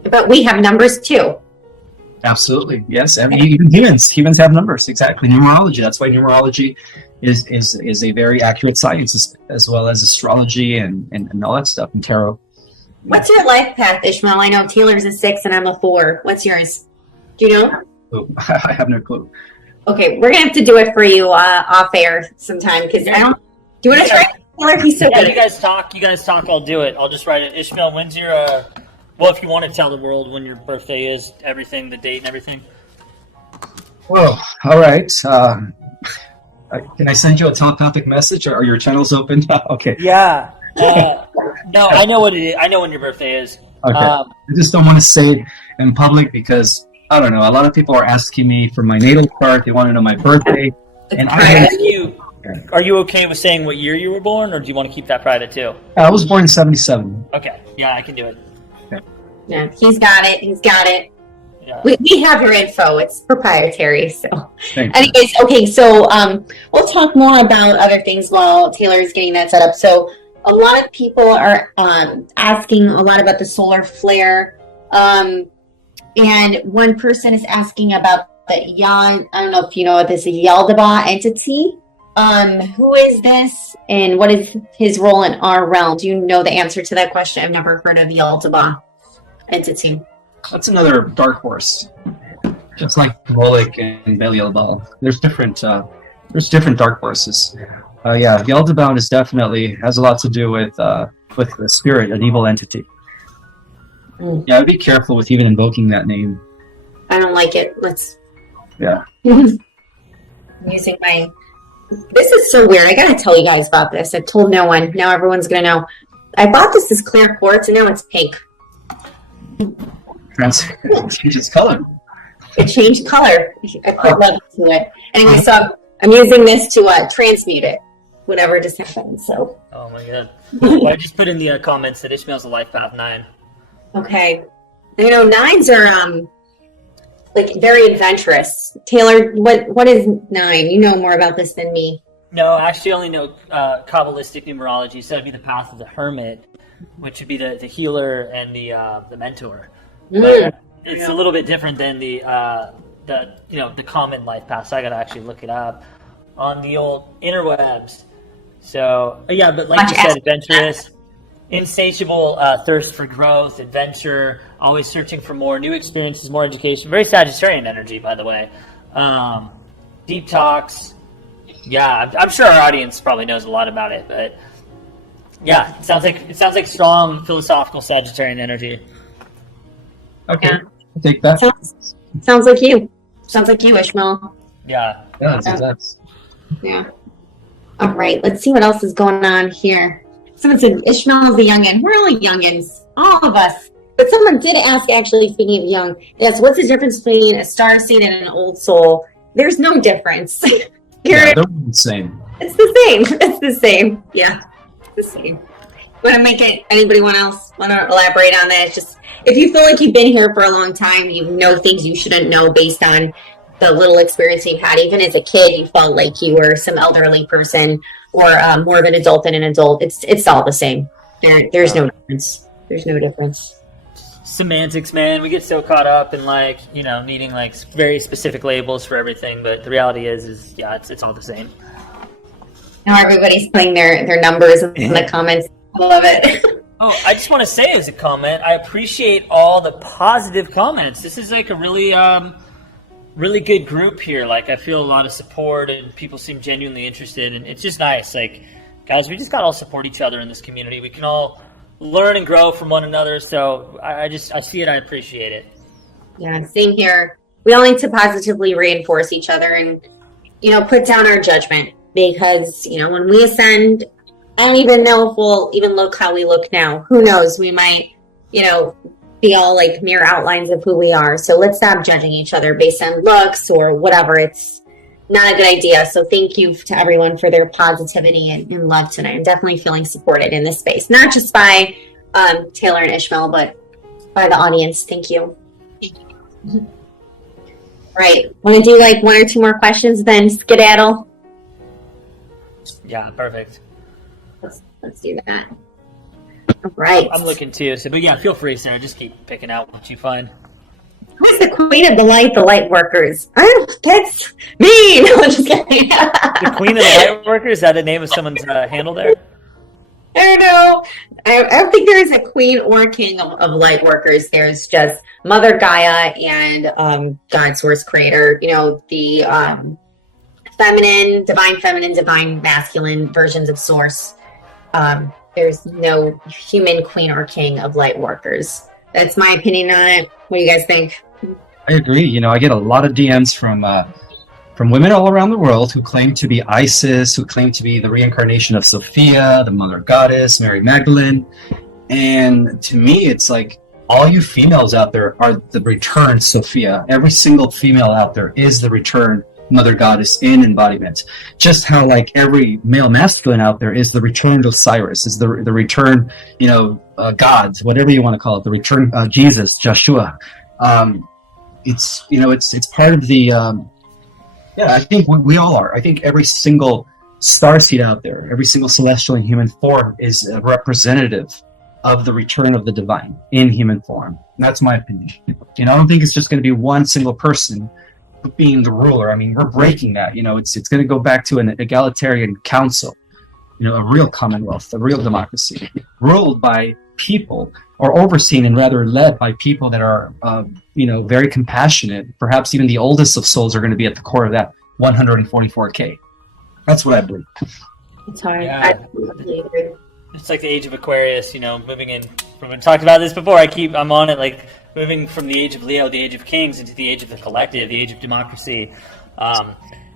But we have numbers too. Absolutely, yes. I mean, even humans have numbers. Exactly, numerology. That's why numerology is a very accurate science, as well as astrology and all that stuff, and tarot. What's your life path, Ishmael? I know Taylor's a 6 and I'm a 4. What's yours? Do you know? I have no clue. Okay, we're gonna have to do it for you off air sometime because I don't. Do you want to try, Taylor? He's so good. You guys talk. I'll do it. I'll just write it. Ishmael, when's your? Well, if you want to tell the world when your birthday is, everything, the date and everything. Well, all right. Can I send you a telepathic message, or are your channels open? Okay. Yeah. No, I know what it is. I know when your birthday is. Okay. I just don't want to say it in public because I don't know. A lot of people are asking me for my natal chart. They want to know my birthday. And I ask you, are you okay with saying what year you were born, or do you want to keep that private too? I was born in 1977. Okay. Yeah, I can do it. Yeah, he's got it. Yeah. We have your info. It's proprietary. So, Thanks. anyways, okay. So, we'll talk more about other things while Taylor is getting that set up. So, a lot of people are asking a lot about the solar flare, and one person is asking about the I don't know if you know this Yaldabaoth entity. Who is this, and what is his role in our realm? Do you know the answer to that question? I've never heard of Yaldabaoth entity. That's another dark horse, just like Moloch and Belial. There's different dark horses. Yeah, Yaldabaoth is definitely has a lot to do with the spirit, an evil entity. Yeah, I'd be careful with even invoking that name. I don't like it. Yeah. I'm using my. This is so weird. I gotta tell you guys about this. I told no one. Now everyone's gonna know. I bought this as clear quartz, and now it's pink. It changes color. It changed color. I put love into it. Anyway, so I'm using this to transmute it. Whatever just happened. So. Oh my god. Well, I just put in the comments that Ishmael's a life path 9. Okay. You know, 9s are like very adventurous. Taylor, what is 9? You know more about this than me. No, I actually only know Kabbalistic numerology, so it'd be the path of the hermit, which would be the healer and the mentor. But it's a little bit different than the common life path. So I gotta actually look it up on the old interwebs. So yeah, but like you said, adventurous, insatiable thirst for growth, adventure, always searching for more new experiences, more education. Very Sagittarian energy, by the way. Deep talks. Yeah, I'm sure our audience probably knows a lot about it, but yeah, it sounds like strong philosophical Sagittarian energy. Okay, I'll take that. Sounds like you. Sounds like you, Ishmael. Yeah. Yeah, that's Yeah. All right, let's see what else is going on here. Someone said Ishmael's a youngin'. We're all youngins, all of us. But someone did ask, actually, speaking of young, yes, what's the difference between a star seed and an old soul? There's no difference. they're the same. It's the same. It's the same. Yeah, it's the same. Want to make it? Anybody else want to elaborate on that? It's just if you feel like you've been here for a long time, you know things you shouldn't know based on the little experience you've had. Even as a kid, you felt like you were some elderly person or more of an adult than an adult. It's all the same. There's no difference. There's no difference. Semantics, man. We get so caught up in needing very specific labels for everything, but the reality is yeah, it's all the same. Now everybody's putting their numbers in the comments. I love it. Oh, I just want to say as a comment, I appreciate all the positive comments. This is like a really really good group here. Like, I feel a lot of support, and people seem genuinely interested, and it's just nice. Like, guys, we just got to all support each other in this community. We can all learn and grow from one another. So I see it. I appreciate it. Yeah, same here. We all need to positively reinforce each other and, put down our judgment, because, when we ascend, I don't even know if we'll even look how we look now. Who knows? We might, be all like mere outlines of who we are. So let's stop judging each other based on looks or whatever. It's not a good idea. So thank you to everyone for their positivity and love tonight. I'm definitely feeling supported in this space, not just by Taylor and Ishmael, but by the audience. Thank you. Right. Want to do like one or two more questions, then skedaddle? Yeah, perfect. Let's do that. All right. I'm looking too. So, but yeah, feel free, Sarah. Just keep picking out what you find. Who's the queen of the light workers? That's me. No, I'm just kidding. The queen of the light workers? Is that the name of someone's handle there? I don't know. I don't think there is a queen or king of light workers. There's just Mother Gaia and God, Source Creator. The feminine, divine masculine versions of Source. There's no human queen or king of light workers. That's my opinion on it. What do you guys think? I agree. I get a lot of DMs from women all around the world who claim to be Isis, who claim to be the reincarnation of Sophia, the mother goddess, Mary Magdalene. And to me, it's like all you females out there are the returned Sophia. Every single female out there is the returned mother goddess in embodiment. Just how like every male masculine out there is the returned Osiris, is the return, gods, whatever you want to call it, the return Jesus, Joshua. It's part of the I think we all are. I think every single starseed out there, every single celestial in human form is a representative of the return of the divine in human form. That's my opinion. I don't think it's just going to be one single person being the ruler. I mean, we're breaking that. It's going to go back to an egalitarian council, a real commonwealth, a real democracy, ruled by people, or overseen and rather led by people that are, very compassionate. Perhaps even the oldest of souls are going to be at the core of that 144K. That's what I believe. It's hard. Yeah. I completely agree. It's like the age of Aquarius, moving in from, we talked about this before, I'm on it, like moving from the age of Leo, the age of kings, into the age of the collective, the age of democracy.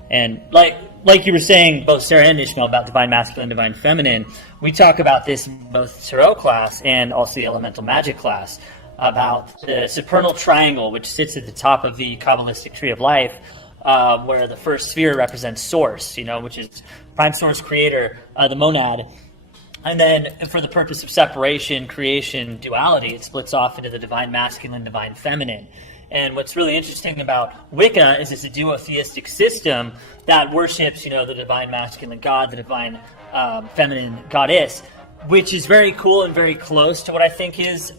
And like you were saying, both Sarah and Ishmael, about divine masculine, divine feminine, we talk about this in both Tarot class and also the elemental magic class, about the supernal triangle, which sits at the top of the Kabbalistic tree of life, where the first sphere represents source, which is prime source creator, the monad. And then for the purpose of separation, creation, duality, it splits off into the divine masculine, divine feminine. And what's really interesting about Wicca is it's a duotheistic system that worships, the divine masculine god, the divine feminine goddess, which is very cool and very close to what I think is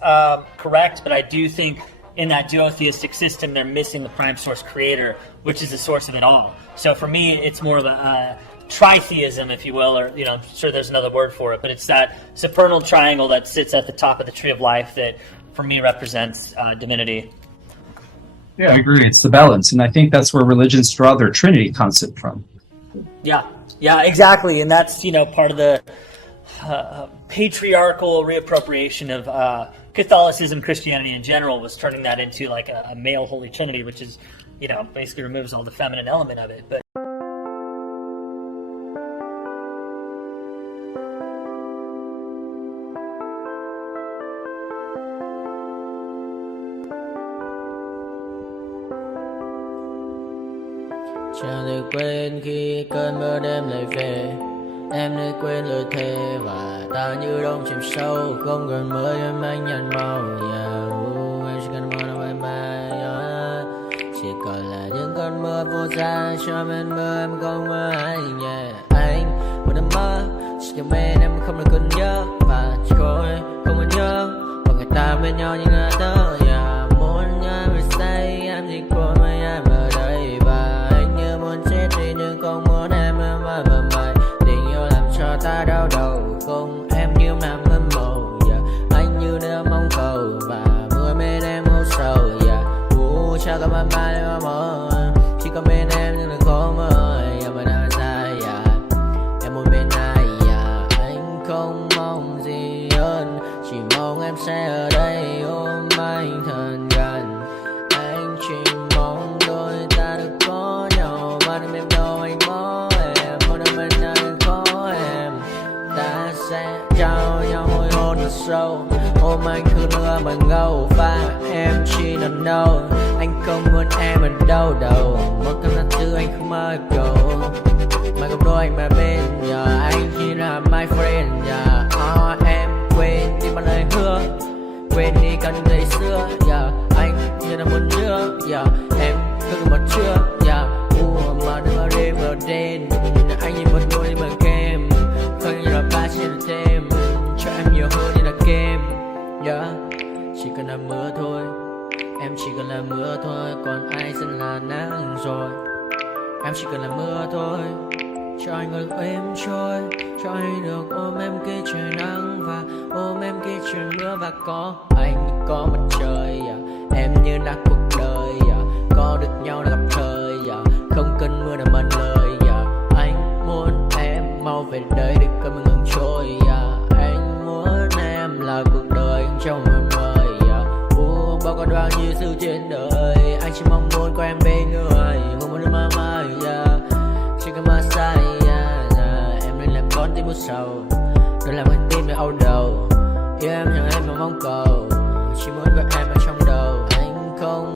correct. But I do think in that duotheistic system, they're missing the prime source creator, which is the source of it all. So for me, it's more of a tritheism, if you will, or I'm sure there's another word for it, but it's that supernal triangle that sits at the top of the tree of life that for me represents divinity. Yeah, I agree. It's the balance, and I think that's where religions draw their Trinity concept from. Yeah, exactly, and that's part of the patriarchal reappropriation of Catholicism, Christianity in general, was turning that into like a male Holy Trinity, which is basically removes all the feminine element of it, but. Chẳng được quên khi cơn mưa đêm lại về. Em đã quên lời thề và ta như đông chìm sâu. Không gần mới em anh nhận màu. Em chỉ cần mơ đâu em bay. Chỉ còn là những cơn mưa vô giá. Cho em mơ em không mơ ai. Anh một đêm mơ. Chỉ cần bên em không được cần nhớ. Và chỉ có em không còn nhớ. Và người ta bên nhau như ngã tớ. Muốn em phải say em chỉ quên mấy em ở đây. Và anh như muốn chết đi nhưng không muốn em mãi mãi. Tình yêu làm cho ta đau đầu. Không em như nằm mơ mộng. Anh như đang mong cầu. Và mưa bên em hôn sầu. Chào các bạn bye em sâu. Ôm anh cứ mưa mà ngâu và em chỉ nằm đâu. Anh không muốn em ở đâu đâu. Một cơn gió thứ anh không mơ cầu. Mà không đôi anh mà bên giờ anh chỉ là my friend giờ. Em quên đi bao lời hứa, quên đi cả những ngày xưa giờ. Anh như là một đứa giờ. Em cứ một chưa giờ. Mà đừng ở đêm ở đêm. Anh như một đôi mà kem. Không như là ba chỉ là thêm. Cho em nhiều hơn như là kem yeah. Chỉ cần là mưa thôi. Em chỉ cần là mưa thôi. Còn ai sẽ là nắng rồi. Em chỉ cần là mưa thôi. Cho anh ngồi êm trôi. Cho anh được ôm em khi trời nắng. Và ôm em khi trời mưa. Và có anh có mặt trời em như là cuộc đời có được nhau là gặp thời không cần mưa để mần lời anh muốn em mau về đây để cơn mưa ngừng trôi anh muốn em là cuộc đời trong mưa mời bao còn bao nhiêu sự trên đời anh chỉ mong muốn có em bên người không muốn mơ mơ chỉ cần mơ say em nên làm con tim một sầu đừng làm con tim để âu đầu yêu em chẳng em mà mong cầu chỉ muốn có em ở trong đầu anh không.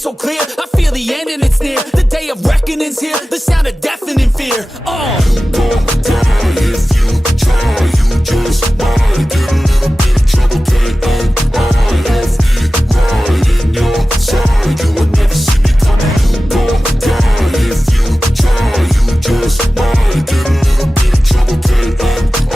so clear. I feel the end and it's near. The day of reckoning's here. The sound of deafening fear. You don't die if you try. You just might get a little bit of trouble. K-N-I-F-E, right in your side. You will never see me coming. You don't die if you try. You just might get a little bit of trouble. K-N-I-F-E,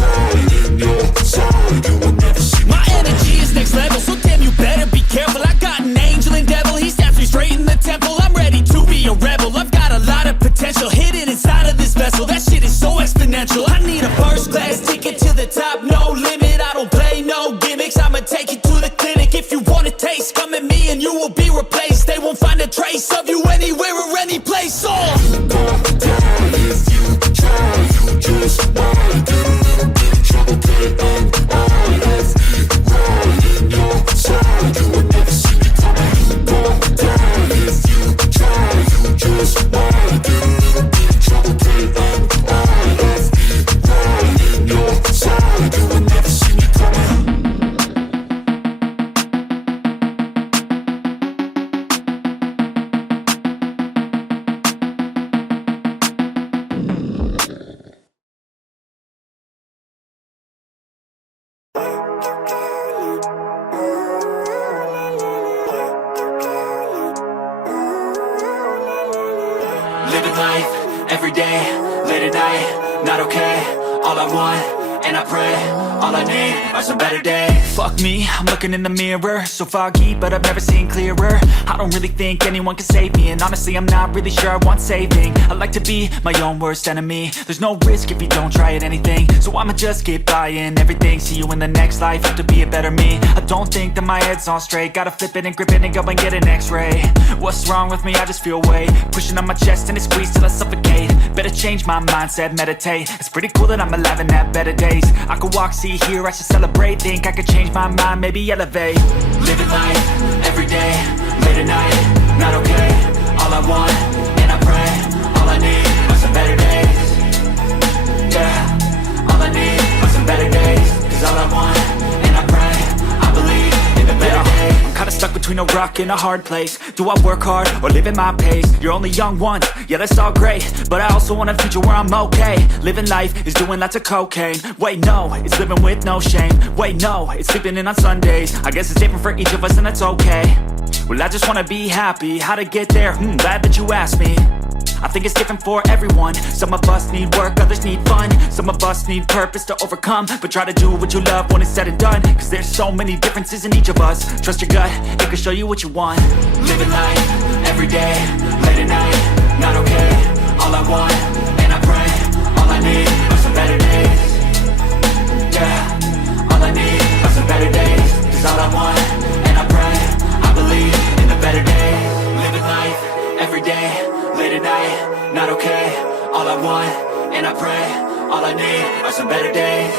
right in your side. You will never see me. My energy is next level, so damn you better be careful. I got an angel and devil, he snaps me straight in the temple. I'm ready to be a rebel, I've got a lot of potential hidden inside of this vessel. That shit is so exponential. I need a first class ticket to the top, no limit. I don't play no gimmicks, I'ma take you to the clinic. If you want a taste, come at me and you will be replaced. They won't find a trace of you anywhere or any place. You don't die if you try. You just might get a little bit of trouble. K-N-I-F-E, right in your side. You will never see me coming. You don't die if you try. You just might get a little bit of trouble. K-N-I-F-E, right in your side. You will never see me coming. Living life, every day, late at night, not okay. All I want, and I pray, all I need are some better days. Fuck me, I'm looking in the mirror, so foggy, but I've never seen clearer. I don't really think anyone can save me, and honestly I'm not really sure I want saving. I like to be my own worst enemy. There's no risk if you don't try at anything, so I'ma just get buying everything. See you in the next life, have to be a better me. I don't think that my head's on straight, gotta flip it and grip it and go and get an x-ray. What's wrong with me? I just feel weight pushing on my chest and it squeezes till I suffocate. Better change my mindset, meditate. It's pretty cool that I'm alive and have better days. I could walk, see, hear, I should celebrate. Think I could change my mind, maybe elevate. Living life, every day, late at night, not okay. All I want, and I pray, all I need are some better days. Yeah, all I need are some better days. Cause all I want, and I pray, I believe in the better days. I'm kinda stuck between a rock and a hard place. Do I work hard or live at my pace? You're only young once, yeah that's all great, but I also want a future where I'm okay. Living life is doing lots of cocaine. Wait no, it's living with no shame. Wait no, it's sleeping in on Sundays. I guess it's different for each of us and that's okay. Well I just wanna be happy, how to get there? Glad that you asked me. I think it's different for everyone. Some of us need work, others need fun. Some of us need purpose to overcome. But try to do what you love when it's said and done. Cause there's so many differences in each of us. Trust your gut, it can show you what you want. Living life, every day, late at night, not okay. All I want, and I pray, all I need are some better days. Yeah, all I need are some better days. Cause all I want, and I pray, I believe in the better days. Living life, every day, late at night, not okay. All I want, and I pray, all I need are some better days.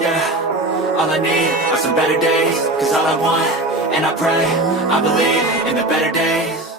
Yeah, all I need are some better days. Cause all I want, and I pray, I believe in the better days.